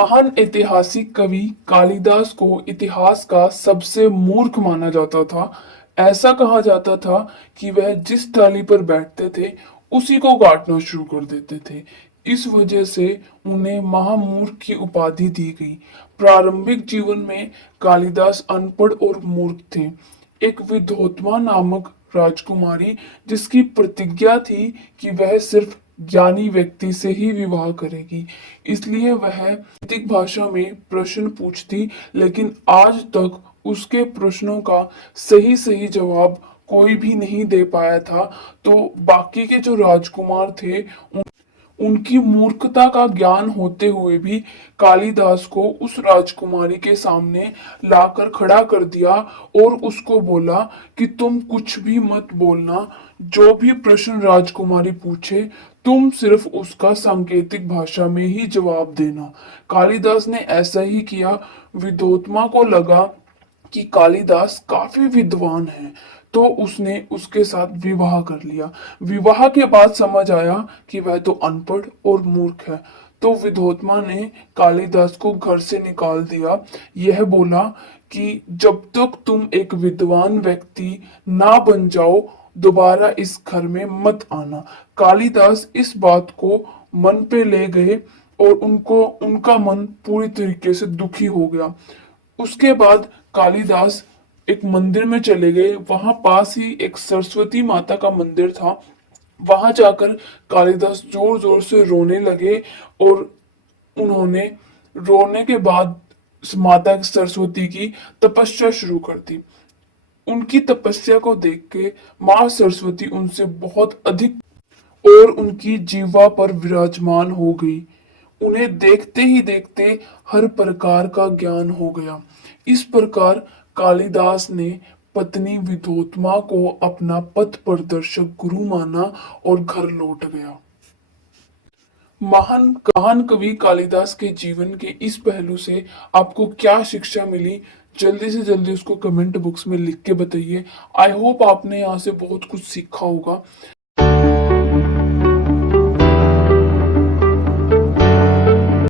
महान ऐतिहासिक कवि कालिदास को इतिहास का सबसे मूर्ख माना जाता था। ऐसा कहा जाता था कि वह जिस डाली पर बैठते थे उसी को काटना शुरू कर देते थे। इस वजह से उन्हें महामूर्ख की उपाधि दी गई। प्रारंभिक जीवन में कालिदास अनपढ़ और मूर्ख थे। एक विद्वोत्मा नामक राजकुमारी जिसकी प्रतिज्ञा थी कि वह सिर्फ ज्ञानी व्यक्ति से ही विवाह करेगी, इसलिए वह वैदिक भाषा में प्रश्न पूछती, लेकिन आज तक उसके प्रश्नों का सही सही जवाब कोई भी नहीं दे पाया था। तो बाकी के जो राजकुमार थे उनकी मूर्खता का ज्ञान होते हुए भी कालिदास को उस राजकुमारी के सामने लाकर खड़ा कर दिया और उसको बोला कि तुम कुछ भी मत बोलना, जो भी प्रश्न राजकुमारी पूछे तुम सिर्फ उसका सांकेतिक भाषा में ही जवाब देना। कालिदास ने ऐसा ही किया। विद्वोत्मा को लगा कि कालिदास काफी विद्वान है, तो उसने उसके साथ विवाह कर लिया। विवाह के बाद समझ आया कि वह तो अनपढ़ और मूर्ख है, तो विद्वोत्मा ने कालिदास को घर से निकाल दिया। यह बोला कि जब तक तुम एक विद्वान व्यक्ति ना बन जाओ दोबारा इस घर में मत आना। कालिदास इस बात को मन पे ले गए और उनका मन पूरी तरीके से दुखी हो गया। उसके बाद कालिदास एक मंदिर में चले गए। वहां पास ही एक सरस्वती माता का मंदिर था। वहां जाकर कालिदास जोर जोर से रोने लगे और उन्होंने रोने के बाद माता सरस्वती की तपस्या शुरू कर दी। उनकी तपस्या को देख के मां सरस्वती उनसे बहुत अधिक और उनकी जीवा पर विराजमान हो गई। उन्हें देखते ही देखते हर प्रकार का ज्ञान हो गया। इस प्रकार कालिदास ने पत्नी विद्वोत्मा को अपना पथ प्रदर्शक गुरु माना और घर लौट गया। महान कवि कालिदास के जीवन के इस पहलू से आपको क्या शिक्षा मिली, जल्दी से जल्दी उसको कमेंट बॉक्स में लिख के बताइए। आई होप आपने यहाँ से बहुत कुछ सीखा होगा।